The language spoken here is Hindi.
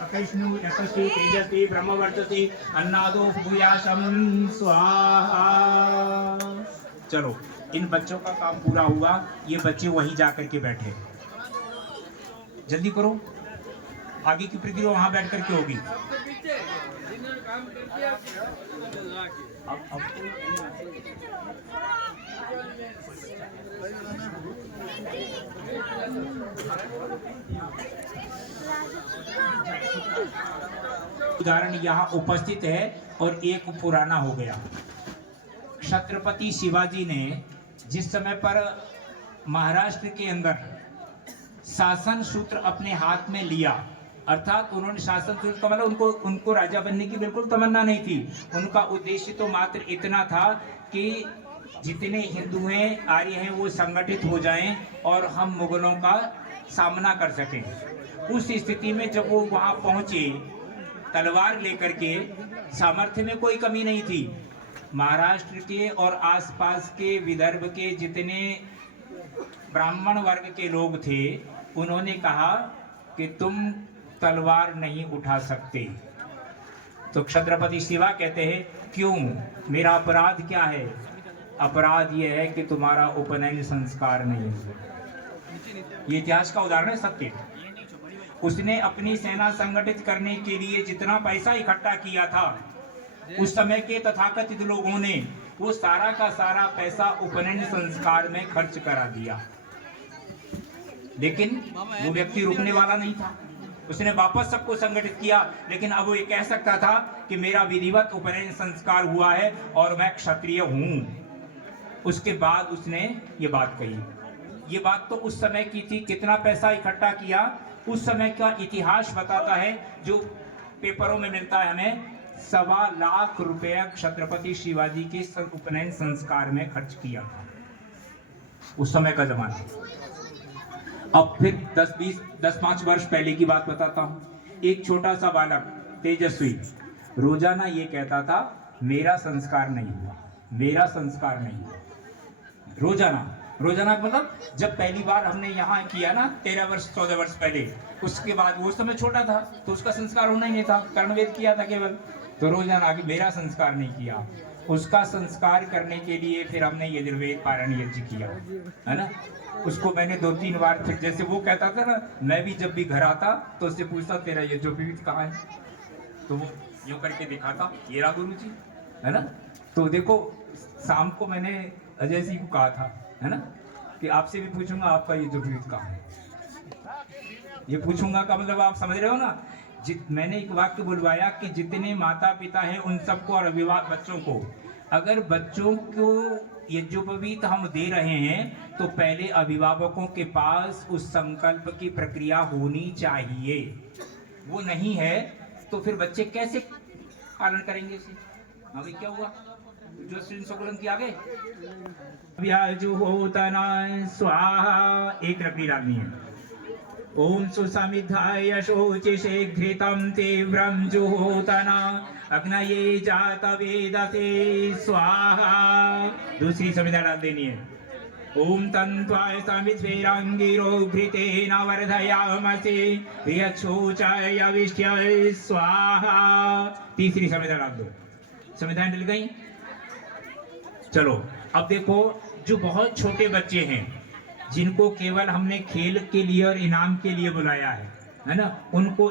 अकैष्णु यशस्वी तेजस्वी ब्रह्मवर्चसी अन्नादो भूयाशम स्वाहा। चलो, इन बच्चों का काम पूरा हुआ। ये बच्चे वहीं जाकर के बैठे। जल्दी करो, आगे की प्रक्रिया वहां बैठ करके होगी। उदाहरण यहाँ उपस्थित है और एक पुराना हो गया। छत्रपति शिवाजी ने जिस समय पर महाराष्ट्र के अंदर शासन सूत्र अपने हाथ में लिया, अर्थात उन्होंने शासन सूत्र का मतलब उनको राजा बनने की बिल्कुल तमन्ना नहीं थी। उनका उद्देश्य तो मात्र इतना था कि जितने हिंदू हैं, आर्य हैं, वो संगठित हो जाएं और हम मुगलों का सामना कर सकें। उस स्थिति में जब वो वहां पहुंचे तलवार लेकर के, सामर्थ्य में कोई कमी नहीं थी। महाराष्ट्र के और आसपास के विदर्भ के जितने ब्राह्मण वर्ग के लोग थे, उन्होंने कहा कि तुम तलवार नहीं उठा सकते। तो छत्रपति शिवा कहते हैं, क्यों, मेरा अपराध क्या है? अपराध यह है कि तुम्हारा उपनयन संस्कार नहीं है। ये इतिहास का उदाहरण है, सत्य। उसने अपनी सेना संगठित करने के लिए जितना पैसा इकट्ठा किया था, उस समय के तथाकथित लोगों ने वो सारा का सारा पैसा उपनयन संस्कार में खर्च करा दिया। लेकिन वो व्यक्ति रुकने वाला नहीं था। उसने वापस सबको संगठित किया, लेकिन अब वो ये कह सकता था कि मेरा विधिवत उपनयन संस्कार हुआ है और मैं क्षत्रिय हूं। उसके बाद उसने ये बात कही। ये बात तो उस समय की थी। कितना पैसा इकट्ठा किया, उस समय का इतिहास बताता है, जो पेपरों में मिलता है हमें। 1.25 लाख रुपया छत्रपति शिवाजी के उपनयन संस्कार में खर्च किया था, उस समय का जमाना। अब फिर 10-5 वर्ष पहले की बात बताता हूँ। एक छोटा सा बालक तेजस्वी रोजाना ये कहता था, मेरा संस्कार नहीं हुआ, मेरा संस्कार नहीं हुआ। रोजाना मतलब जब पहली बार हमने यहाँ किया ना, 13 वर्ष 14 वर्ष पहले, उसके बाद वो समय छोटा था तो उसका संस्कार होना ही नहीं था, कर्णवेद किया था केवल। तो रोजाना मेरा संस्कार नहीं किया। उसका संस्कार करने के लिए फिर हमने यजुर्वेद पारायण यज्ञ किया, है ना। उसको मैंने 2-3 बार, फिर जैसे वो कहता था ना, मैं भी जब भी घर आता तो उससे पूछता, तेरा यजुर्वेद कहाँ है? तो वो यूं करके दिखाता, ये रहा गुरु जी, है ना। तो देखो, शाम को मैंने अजय सिंह को कहा था, है ना, कि आपसे भी पूछूंगा आपका यजुर्वेद कहाँ है। ये पूछूंगा का मतलब आप समझ रहे हो ना। मैंने एक वाक्य बुलवाया कि जितने माता पिता हैं उन सबको और अभिभावक बच्चों को, अगर बच्चों को यज्ञोपवीत हम दे रहे हैं तो पहले अभिभावकों के पास उस संकल्प की प्रक्रिया होनी चाहिए। वो नहीं है तो फिर बच्चे कैसे पालन करेंगे इसे? अभी क्या हुआ, जो सोगुलन की आगे व्याजुहोतना स्वाहा, एक रकड़ी डालनी है। ओम सुसमिधाय शोचिषे घृतं तीव्रं जुहोतना अग्नये जात वेदसे स्वाहा। दूसरी समिधा डाल देनी है। ओम तन्त्वाय समिद्वेरांगिरो घृतेन वर्धयामसि प्रियच्छोचाय विष्ठ्य स्वाहा। तीसरी समिधा डाल दो। समिधाएं डल गई। चलो, अब देखो, जो बहुत छोटे बच्चे हैं, जिनको केवल हमने खेल के लिए और इनाम के लिए बुलाया है ना, उनको